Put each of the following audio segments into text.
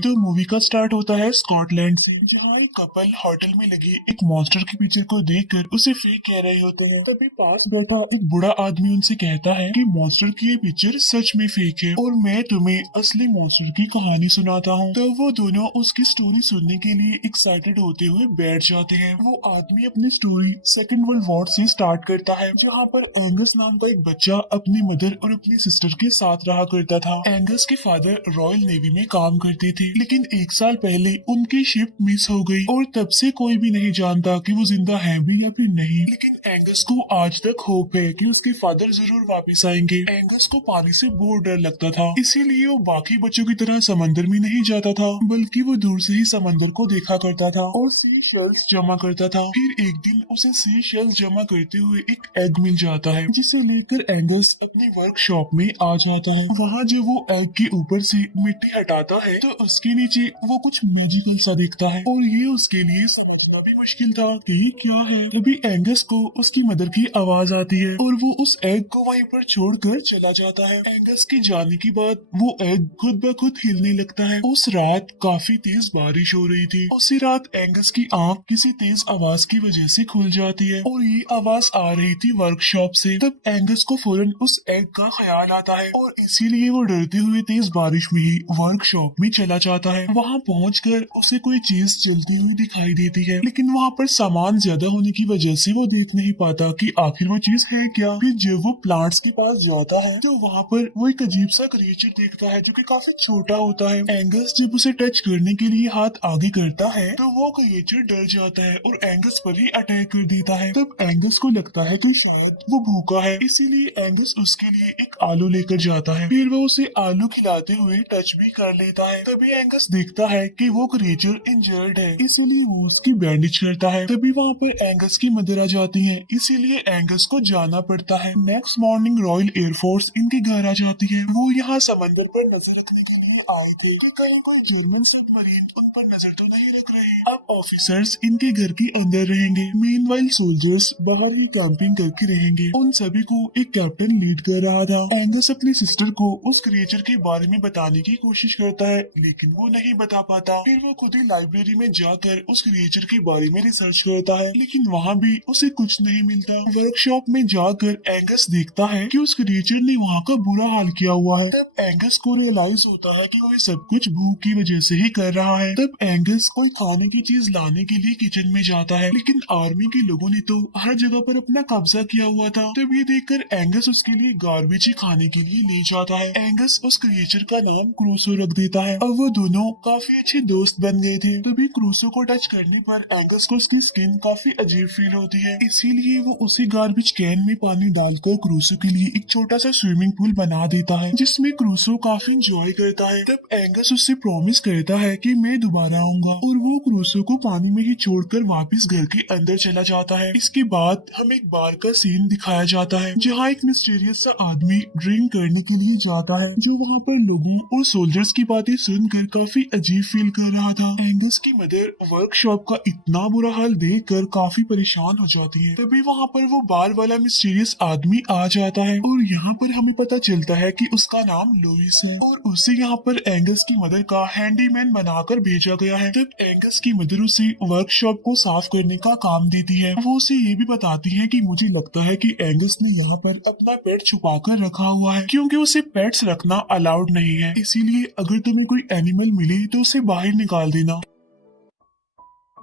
तो मूवी का स्टार्ट होता है स्कॉटलैंड से, जहाँ एक कपल होटल में लगे एक मॉन्स्टर की पिक्चर को देखकर उसे फेक कह रहे होते हैं। तभी पास बैठा एक बूढ़ा आदमी उनसे कहता है कि मॉन्स्टर की ये पिक्चर सच में फेक है और मैं तुम्हें असली मॉन्स्टर की कहानी सुनाता हूँ। तब वो दोनों उसकी स्टोरी सुनने के लिए एक्साइटेड होते हुए बैठ जाते हैं। वो आदमी अपनी स्टोरी सेकेंड वर्ल्ड वॉर से स्टार्ट करता है, जहाँ पर एंगस नाम का एक बच्चा अपनी मदर और अपनी सिस्टर के साथ रहा करता था। एंगस के फादर रॉयल नेवी में काम करते थे, लेकिन एक साल पहले उनकी शिप मिस हो गई और तब से कोई भी नहीं जानता कि वो जिंदा है भी या फिर नहीं। लेकिन एंगस को आज तक होप है कि उसके फादर जरूर वापस आएंगे। एंगस को पानी से बहुत डर लगता था, इसीलिए वो बाकी बच्चों की तरह समंदर में नहीं जाता था, बल्कि वो दूर से ही समंदर को देखा करता था और सी शेल्स जमा करता था। फिर एक दिन उसे सी शेल्स जमा करते हुए एक एग मिल जाता है, जिसे लेकर एंगस अपनी वर्कशॉप में आ जाता है। वहाँ जब वो एग के ऊपर से मिट्टी हटाता है तो उसके नीचे वो कुछ मैजिकल सा दिखता है और ये उसके लिए समझना भी मुश्किल था कि ये क्या है। तभी एंगस को उसकी मदर की आवाज आती है और वो उस एग को वहीं पर छोड़कर चला जाता है। एंगस के जाने के बाद वो एग खुद ब खुद हिलने लगता है। उस रात काफी तेज बारिश हो रही थी। उसी रात एंगस की आंख किसी तेज आवाज की वजह से खुल जाती है और ये आवाज आ रही थी वर्कशॉप से। तब एंगस को फौरन उस एग का ख्याल आता है और इसीलिए वो डरते हुए तेज बारिश में ही वर्कशॉप में चला जाता है। वहाँ पहुंचकर उसे कोई चीज जलती हुई दिखाई देती है, लेकिन वहाँ पर सामान ज्यादा होने की वजह से वो देख नहीं पाता कि आखिर वो चीज है क्या। फिर जब वो प्लांट्स के पास जाता है तो वहाँ पर वो एक अजीब सा क्रिएचर देखता है जो कि काफी छोटा होता है। एंगस जब उसे टच करने के लिए हाथ आगे करता है तो वो क्रिएचर डर जाता है और एंगस पर ही अटैक कर देता है। तब एंगस को लगता है कि शायद वो भूखा है, इसीलिए एंगस उसके लिए एक आलू लेकर जाता है। फिर वो उसे आलू खिलाते हुए टच भी कर लेता है। तभी एंगस देखता है कि वो क्रिएचर इंजर्ड है, इसीलिए वो उसकी बैंडेज करता है। तभी वहाँ पर एंगस की मदर आ जाती है, इसीलिए एंगस को जाना पड़ता है। नेक्स्ट मॉर्निंग रॉयल एयरफोर्स इनके घर आ जाती है। वो यहाँ समंदर पर नजर रखने के लिए आए थे कि कहीं कोई जर्मन सबमरीन उन पर नजर तो नहीं रख रहे। अब ऑफिसर्स इनके घर के अंदर रहेंगे, मीनवाइल सोल्जर्स बाहर ही कैंपिंग करके रहेंगे। उन सभी को एक कैप्टन लीड कर रहा था। एंगस अपनी सिस्टर को उस क्रिएचर के बारे में बताने की कोशिश करता है, लेकिन वो नहीं बता पाता। फिर वो खुद ही लाइब्रेरी में जाकर उस क्रिएचर के बारे में रिसर्च करता है, लेकिन वहाँ भी उसे कुछ नहीं मिलता। वर्कशॉप में जाकर एंगस देखता है कि उस क्रिएचर ने वहाँ का बुरा हाल किया हुआ है। तब एंगस को रियलाइज होता है कि वो ये सब कुछ भूख की वजह से ही कर रहा है। तब एंगस कोई खाने की चीज लाने के लिए किचन में जाता है, लेकिन आर्मी के लोगों ने तो हर जगह पर अपना कब्जा किया हुआ था। तब ये देखकर एंगस उसके लिए गार्बेज ही खाने के लिए ले जाता है। एंगस उस क्रिएचर का नाम क्रूसो रख देता है। अब वो दोनों काफी अच्छे दोस्त बन गए थे। तभी क्रूसो को टच करने पर एंगस को उसकी स्किन काफी अजीब फील होती है, इसीलिए वो उसी गार्बेज कैन में पानी डालकर क्रूसो के लिए एक छोटा सा स्विमिंग पूल बना देता है, जिसमें क्रूसो काफी इंजॉय करता है। तब एंगस उससे प्रॉमिस करता है कि मैं दोबारा आऊंगा और वो क्रूसो को पानी में ही छोड़कर वापस घर के अंदर चला जाता है। इसके बाद हम एक बार का सीन दिखाया जाता है, जहाँ एक मिस्टीरियस सा आदमी ड्रिंक करने के लिए जाता है, जो वहाँ पर लोगों और सोल्जर्स की बातें सुनकर काफी अजीब फील कर रहा था। एंगस की मदर वर्कशॉप का इतना बुरा हाल देखकर काफी परेशान हो जाती है। तभी वहाँ पर वो बार वाला मिस्टीरियस आदमी आ जाता है और यहाँ पर हमें पता चलता है कि उसका नाम लुइस है और उसे यहाँ पर एंगस की मदर का हैंडीमैन बनाकर भेजा गया है। तब एंगस की मदर उसे वर्कशॉप को साफ करने का काम देती है। वो उसे ये भी बताती है कि मुझे लगता है कि एंगस ने यहाँ पर अपना पेट छुपा कर रखा हुआ है, क्योंकि उसे पेट्स रखना अलाउड नहीं है, इसीलिए अगर तुम्हें कोई एनिमल मिले तो उसे बाहर निकाल देना।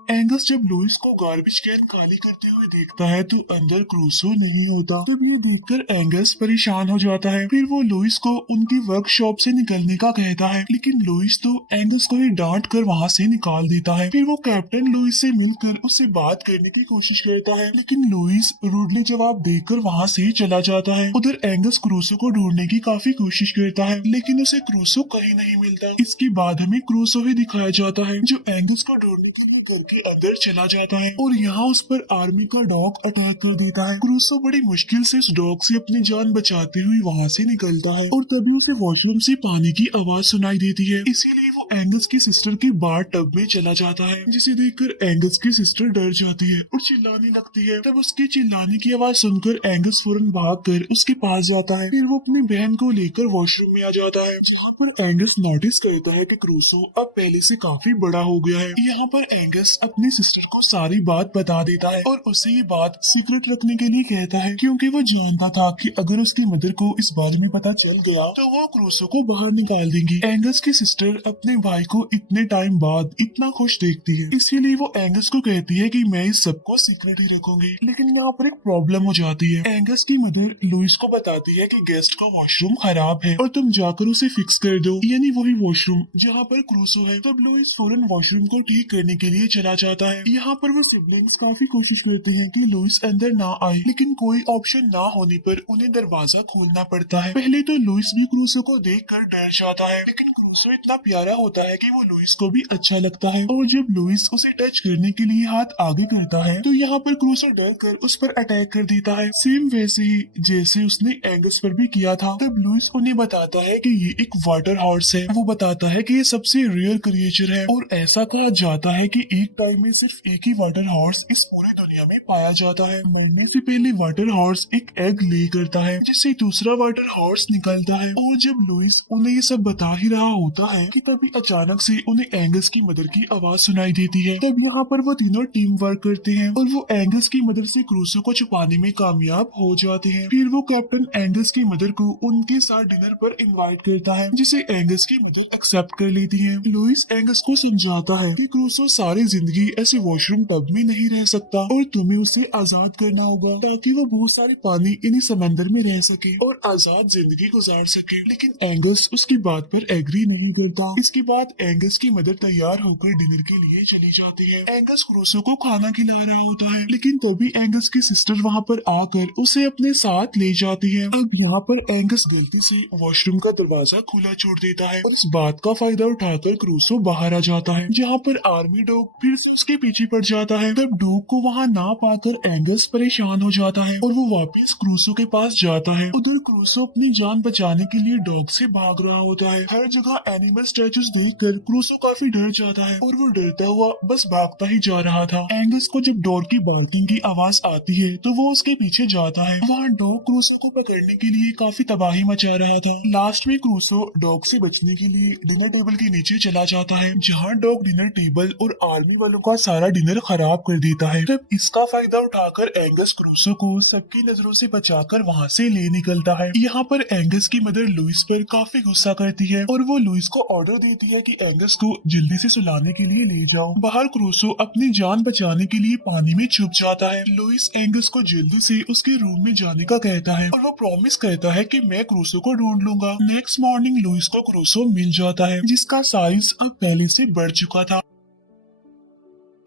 एंगस जब लुइस को गार्बेज कैन खाली करते हुए देखता है तो अंदर क्रूसो नहीं होता। तब ये देखकर एंगस परेशान हो जाता है। फिर वो लुइस को उनकी वर्कशॉप से निकलने का कहता है, लेकिन लुइस तो एंगस को ही डांट कर वहाँ से निकाल देता है। फिर वो कैप्टन लुइस से मिलकर उससे बात करने की कोशिश करता है, लेकिन लुइस रूडली जवाब देकर वहाँ से चला जाता है। उधर एंगस क्रूसो को ढूंढने की काफी कोशिश करता है, लेकिन उसे क्रूसो कहीं नहीं मिलता। इसके बाद हमें क्रूसो ही दिखाया जाता है, जो एंगस को ढूंढने के लिए घर के अंदर चला जाता है और यहाँ उस पर आर्मी का डॉग अटैक कर देता है। क्रूसो बड़ी मुश्किल से उस डॉग से अपनी जान बचाते हुए वहाँ से निकलता है और तभी उसे वॉशरूम से पानी की आवाज सुनाई देती है, इसीलिए वो एंगस की सिस्टर के बार टब में चला जाता है, जिसे देखकर एंगस की सिस्टर डर जाती है और चिल्लाने लगती है। तब उसके चिल्लाने की आवाज सुनकर एंगस फौरन भागकर उसके पास जाता है। फिर वो अपनी बहन को लेकर वॉशरूम में आ जाता है, जहाँ पर एंगस नोटिस करता है कि क्रूसो अब पहले से काफी बड़ा हो गया है। यहाँ पर एंगस अपनी सिस्टर को सारी बात बता देता है और उसे ये बात सीक्रेट रखने के लिए कहता है, क्योंकि वो जानता था कि अगर उसकी मदर को इस बारे में पता चल गया तो वो क्रूसो को बाहर निकाल देंगी। एंगस की सिस्टर अपने भाई को इतने टाइम बाद इतना खुश देखती है, इसीलिए वो एंगस को कहती है कि मैं इस सबको सीक्रेट ही रखूंगी। लेकिन यहाँ पर एक प्रॉब्लम हो जाती है। एंगस की मदर लुइस को बताती है कि गेस्ट का वॉशरूम खराब है और तुम जाकर उसे फिक्स कर दो, यानी वही वॉशरूम जहाँ पर क्रूसो है। तब लुइस फौरन वॉशरूम को ठीक करने के लिए चला जाता है। यहाँ पर वो सिबलिंग्स काफी कोशिश करते हैं कि लुइस अंदर ना आए, लेकिन कोई ऑप्शन ना होने पर उन्हें दरवाजा खोलना पड़ता है। पहले तो लुइस भी क्रूसो को देखकर डर जाता है, लेकिन क्रूसो इतना प्यारा होता है कि वो लुइस को भी अच्छा लगता है और जब लुइस उसे टच करने के लिए हाथ आगे करता है तो यहाँ पर क्रूसो डर कर उस पर अटैक कर देता है, सेम वैसे ही जैसे उसने एंगस पर भी किया था। तब लुइस उन्हें बताता है कि ये एक वाटर हॉर्स है। वो बताता है कि ये सबसे रेयर क्रिएचर है और ऐसा कहा जाता है कि एक टाइम में सिर्फ एक ही वाटर हॉर्स इस पूरी दुनिया में पाया जाता है। मरने से पहले वाटर हॉर्स एक एग ले करता है, जिससे दूसरा वाटर हॉर्स निकलता है। और जब लुइस उन्हें ये सब बता ही रहा होता है कि तभी अचानक से उन्हें एंगस की मदर की आवाज सुनाई देती है। तब यहाँ पर वो तीनों टीम वर्क करते हैं और वो एंगस की मदर से क्रूसो को छुपाने में कामयाब हो जाते हैं। फिर वो कैप्टन एंगस की मदर को उनके साथ डिनर पर इनवाइट करता है, जिसे एंगस की मदर एक्सेप्ट कर लेती है। लुइस एंगस को समझाता है कि क्रूसो सारी जिंदगी ऐसे वॉशरूम टब में नहीं रह सकता और तुम्हें उसे आजाद करना होगा ताकि वो बहुत सारे पानी इन्हीं समंदर में रह सके और आजाद जिंदगी गुजार सके। लेकिन एंगस उसकी बात पर एग्री नहीं करता। इसके बाद एंगस की मदर तैयार होकर डिनर के लिए चली जाती है। एंगस क्रूसो को खाना खिला रहा होता है, लेकिन तभी एंगस की सिस्टर वहाँ पर आकर उसे अपने साथ ले जाती है। अब यहाँ पर एंगस गलती से वॉशरूम का दरवाजा खुला छोड़ देता है और इस बात का फायदा उठाकर क्रूसो बाहर आ जाता है, जहाँ पर आर्मी डॉग फिर से उसके पीछे पड़ जाता है। तब डॉग को वहाँ ना पाकर एंगस परेशान हो जाता है और वो वापस क्रूसो के पास जाता है। उधर क्रूसो अपनी जान बचाने के लिए डॉग से भाग रहा होता है। हर जगह एनिमल स्टैचूज देखकर क्रूसो काफी डर जाता है और वो डरता हुआ बस भागता ही जा रहा था। एंगस को जब डोर की बाल्टिंग की आवाज आती है तो वो उसके पीछे जाता है। वहाँ डॉग क्रूसो को पकड़ने के लिए काफी तबाही मचा रहा था। लास्ट में क्रूसो डॉग से बचने के लिए डिनर टेबल के नीचे चला जाता है, जहाँ डॉग डिनर टेबल और आर्मी वालों का सारा डिनर खराब कर देता है। तब इसका फायदा उठाकर एंगस क्रूसो को सबकी नजरों से बचाकर वहाँ से ले निकलता है। यहाँ पर एंगस की मदर लुइस पर काफी गुस्सा करती है और वो लुइस को ऑर्डर देती है कि एंगस को जल्दी से सुलाने के लिए ले जाओ। बाहर क्रूसो अपनी जान बचाने के लिए पानी में छुप जाता है। लुइस एंगस को जल्दी से उसके रूम में जाने का कहता है और वो प्रॉमिस करता है कि मैं क्रूसो को ढूंढ लूंगा। नेक्स्ट मॉर्निंग लुइस को क्रूसो मिल जाता है, जिसका साइज अब पहले से बढ़ चुका था,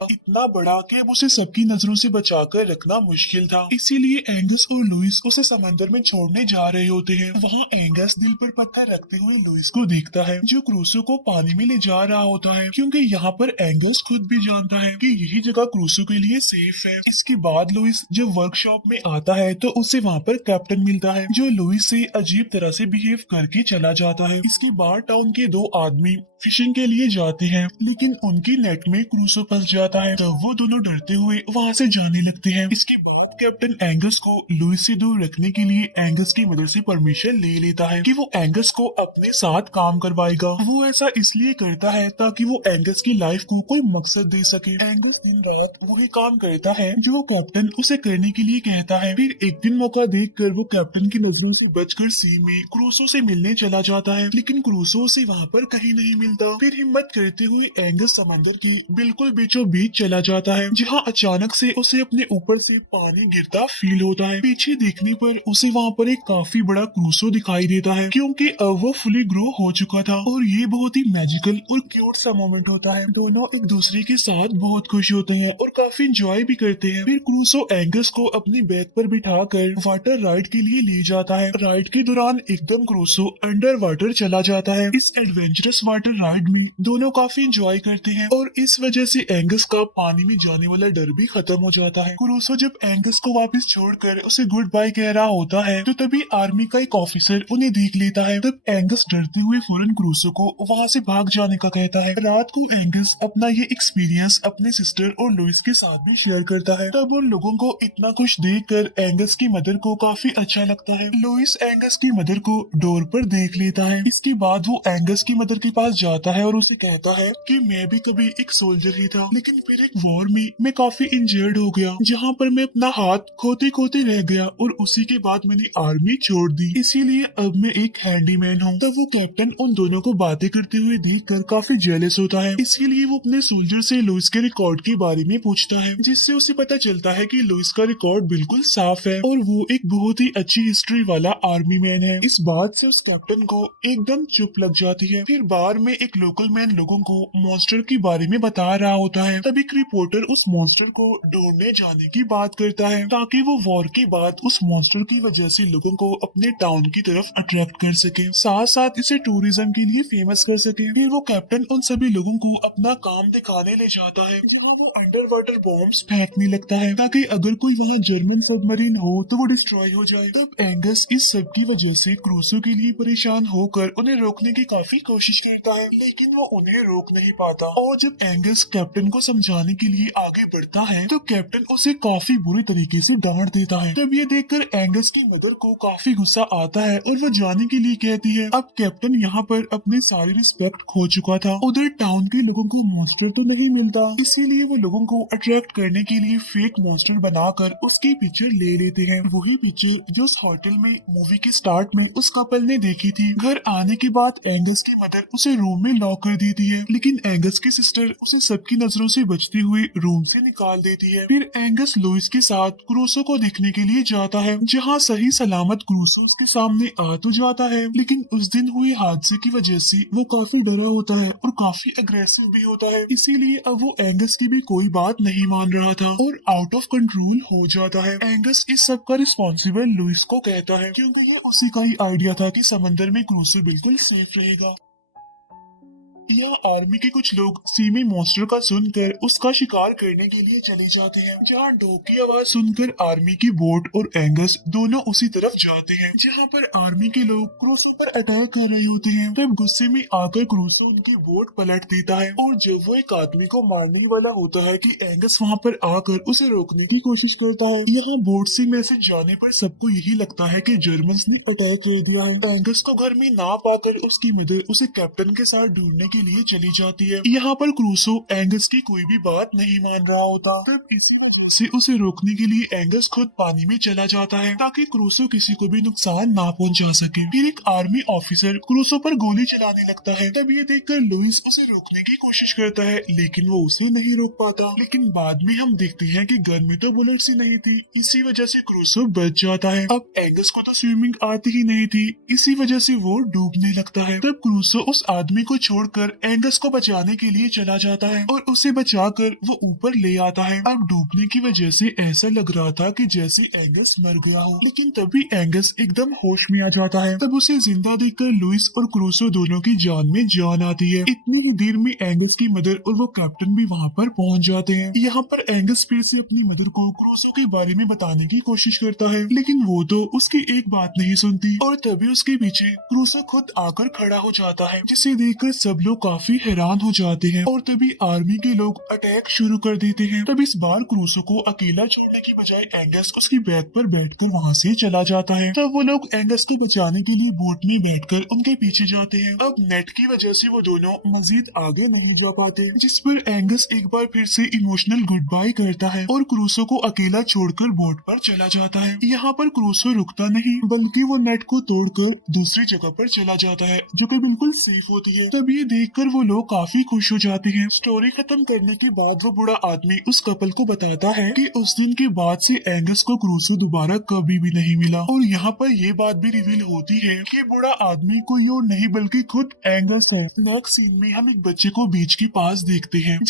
इतना बड़ा कि अब उसे सबकी नजरों से बचाकर रखना मुश्किल था। इसीलिए एंगस और लुइस उसे समंदर में छोड़ने जा रहे होते हैं। वहाँ एंगस दिल पर पत्थर रखते हुए लुइस को देखता है, जो क्रूसो को पानी में ले जा रहा होता है, क्योंकि यहाँ पर एंगस खुद भी जानता है कि यही जगह क्रूसो के लिए सेफ है। इसके बाद लुइस जब वर्कशॉप में आता है तो उसे वहाँ पर कैप्टन मिलता है, जो लुइस से अजीब तरह से बिहेव करके चला जाता है। इसके बाद टाउन के दो आदमी फिशिंग के लिए जाते हैं, लेकिन उनकी नेट में क्रूसो फंस जाता है। तब वो दोनों डरते हुए वहाँ से जाने लगते हैं। इसके बाद कैप्टन एंगस को लुइस से दूर रखने के लिए एंगस की मदद से परमिशन ले लेता है कि वो एंगस को अपने साथ काम करवाएगा। वो ऐसा इसलिए करता है ताकि वो एंगस की लाइफ को कोई मकसद दे सके। एंगस दिन रात वही काम करता है जो वो कैप्टन उसे करने के लिए कहता है। फिर एक दिन मौका देखकर वो कैप्टन की नजरों से बचकर सी में क्रूसो से मिलने चला जाता है, लेकिन क्रूसो उसे वहाँ पर कहीं नहीं मिलता। फिर हिम्मत करते हुए एंगस समंदर की बिल्कुल बीचों बीच चला जाता है, जहाँ अचानक से उसे अपने ऊपर से पानी गिरता फील होता है। पीछे देखने पर उसे वहाँ पर एक काफी बड़ा क्रूसो दिखाई देता है, क्योंकि अब वो फुली ग्रो हो चुका था और ये बहुत ही मैजिकल और क्यूट सा मोमेंट होता है। दोनों एक दूसरे के साथ बहुत खुश होते हैं और काफी इंजॉय भी करते हैं। फिर क्रूसो एंगस को अपनी बैग पर बिठाकर वाटर राइड के लिए ले जाता है। राइड के दौरान एकदम क्रूसो अंडर वाटर चला जाता है। इस एडवेंचरस वाटर राइड में दोनों काफी इंजॉय करते हैं और इस वजह से एंगस का पानी में जाने वाला डर भी खत्म हो जाता है। क्रूसो जब एंगस एंगस को वापस छोड़कर उसे गुड बाय कह रहा होता है तो तभी आर्मी का एक ऑफिसर उन्हें देख लेता है। तब एंगस डरते हुए फौरन क्रूसो को वहां से भाग जाने का कहता है। रात को एंगस अपना ये एक्सपीरियंस अपने सिस्टर और लुइस के साथ भी शेयर करता है। तब उन लोगों को इतना खुश देखकर एंगस की मदर को काफी अच्छा लगता है। लुइस एंगस की मदर को डोर पर देख लेता है। इसके बाद वो एंगस की मदर के पास जाता है और उसे कहता है कि मैं भी कभी एक सोल्जर ही था, लेकिन फिर एक वॉर में मैं काफी इंजर्ड हो गया, जहाँ पर मैं अपना हाथ खोते खोते रह गया और उसी के बाद मैंने आर्मी छोड़ दी, इसीलिए अब मैं एक हैंडीमैन हूँ। तब वो कैप्टन उन दोनों को बातें करते हुए देखकर काफी जेलस होता है, इसीलिए वो अपने सोल्जर से लुइस के रिकॉर्ड के बारे में पूछता है, जिससे उसे पता चलता है कि लुइस का रिकॉर्ड बिल्कुल साफ है और वो एक बहुत ही अच्छी हिस्ट्री वाला आर्मी मैन है। इस बात से उस कैप्टन को एकदम चुप लग जाती है। फिर बार में एक लोकल मैन लोगों को मॉन्स्टर के बारे में बता रहा होता है। तब एक रिपोर्टर उस मॉन्स्टर को ढूंढने जाने की बात करता है ताकि वो वॉर के बाद उस मॉन्स्टर की वजह से लोगों को अपने टाउन की तरफ अट्रैक्ट कर सके, साथ साथ इसे टूरिज्म के लिए फेमस कर सके। फिर वो कैप्टन उन सभी लोगों को अपना काम दिखाने ले जाता है, जहाँ वो अंडर वाटर बॉम्ब्स फेंकने लगता है ताकि अगर कोई वहाँ जर्मन सबमरीन हो तो वो डिस्ट्रॉय हो जाए। तब एंगस इस सब की वजह से क्रूसो के लिए परेशान होकर उन्हें रोकने की काफी कोशिश करता है, लेकिन वो उन्हें रोक नहीं पाता। और जब एंगस कैप्टन को समझाने के लिए आगे बढ़ता है तो कैप्टन उसे काफी बुरी तरीके से डांट देता है। तब ये देखकर एंगस की मदर को काफी गुस्सा आता है और वो जाने के लिए कहती है। अब कैप्टन यहाँ पर अपने सारी रिस्पेक्ट खो चुका था। उधर टाउन के लोगों को मॉन्स्टर तो नहीं मिलता, इसीलिए वो लोगों को अट्रैक्ट करने के लिए फेक मॉन्स्टर बनाकर उसकी पिक्चर ले लेते हैं। वही पिक्चर जो उस होटल में मूवी के स्टार्ट में उस कपल ने देखी थी। घर आने के बाद एंगस की मदर उसे रूम में लॉक कर देती है, लेकिन एंगस की सिस्टर उसे सबकी नजरों से बचते हुए रूम से निकाल देती है। फिर एंगस लुइस के साथ क्रूसो को देखने के लिए जाता है, जहाँ सही सलामत क्रूसो उसके सामने आ तो जाता है, लेकिन उस दिन हुए हादसे की वजह से वो काफी डरा होता है और काफी अग्रेसिव भी होता है, इसीलिए अब वो एंगस की भी कोई बात नहीं मान रहा था और आउट ऑफ कंट्रोल हो जाता है। एंगस इस सब का रिस्पॉन्सिबल लुइस को कहता है, क्योंकि ये उसी का ही आइडिया था कि समंदर में क्रूसो बिल्कुल सेफ रहेगा। यह आर्मी के कुछ लोग सीमी मॉन्स्टर का सुनकर उसका शिकार करने के लिए चले जाते हैं, जहाँ ढोक की आवाज सुनकर आर्मी की बोट और एंगस दोनों उसी तरफ जाते हैं, जहाँ पर आर्मी के लोग क्रूसो पर अटैक कर रहे होते हैं। तब गुस्से में आकर क्रूसो उनकी बोट पलट देता है और जब वो एक आदमी को मारने वाला होता है कि एंगस वहाँ पर आकर उसे रोकने की कोशिश करता है। यहाँ बोट से मैसेज जाने पर सबको यही लगता है कि जर्मन्स ने अटैक कर दिया है। एंगस को घर में ना पाकर उसकी मदर उसे कैप्टन के साथ ढूंढने के लिए चली जाती है। यहाँ पर क्रूसो एंगस की कोई भी बात नहीं मान रहा होता। तब इसी वजह से उसे रोकने के लिए एंगस खुद पानी में चला जाता है ताकि क्रूसो किसी को भी नुकसान ना पहुंचा सके। फिर एक आर्मी ऑफिसर क्रूसो पर गोली चलाने लगता है। तब ये देखकर लुइस उसे रोकने की कोशिश करता है, लेकिन वो उसे नहीं रोक पाता। लेकिन बाद में हम देखते हैं कि गन में तो बुलेट्स ही नहीं थी, इसी वजह से क्रूसो बच जाता है। अब एंगस को तो स्विमिंग आती ही नहीं थी, इसी वजह से वो डूबने लगता है। तब क्रूसो उस आदमी को छोड़कर एंगस को बचाने के लिए चला जाता है और उसे बचाकर वो ऊपर ले आता है। अब डूबने की वजह से ऐसा लग रहा था कि जैसे एंगस मर गया हो, लेकिन तभी एंगस एकदम होश में आ जाता है। तब उसे जिंदा देखकर लुइस और क्रूसो दोनों की जान में जान आती है। इतनी ही देर में एंगस की मदर और वो कैप्टन भी वहाँ पर पहुँच जाते हैं। यहाँ पर एंगस फिर से अपनी मदर को क्रूसो के बारे में बताने की कोशिश करता है, लेकिन वो तो उसकी एक बात नहीं सुनती और तभी उसके पीछे क्रूसो खुद आकर खड़ा हो जाता है, जिसे देखकर सब लोग काफी हैरान हो जाते हैं और तभी आर्मी के लोग अटैक शुरू कर देते हैं। तब इस बार क्रूसो को अकेला छोड़ने की बजाय एंगस उसकी बैग पर बैठकर वहाँ से चला जाता है। तब वो लोग एंगस को बचाने के लिए बोट में बैठकर उनके पीछे जाते हैं। अब नेट की वजह से वो दोनों मजीद आगे नहीं जा पाते, जिस पर एंगस एक बार फिर से इमोशनल गुड बाय करता है और क्रूसो को अकेला छोड़कर बोट पर चला जाता है। यहाँ पर क्रूसो रुकता नहीं, बल्कि वो नेट को तोड़कर दूसरी जगह पर चला जाता है, जो कि बिल्कुल सेफ होती है। तब ये देखकर वो लोग काफी खुश हो जाते हैं। स्टोरी खत्म करने के बाद वो बूढ़ा आदमी उस कपल को बताता है कि उस दिन के बाद से एंगस को क्रूसो दोबारा कभी भी नहीं मिला। और यहाँ पर ये बात भी रिवील होती है कि बूढ़ा आदमी कोई और नहीं बल्कि खुद एंगस है। नेक्स्ट सीन में हम एक बच्चे को बीच के पास देखते हैं।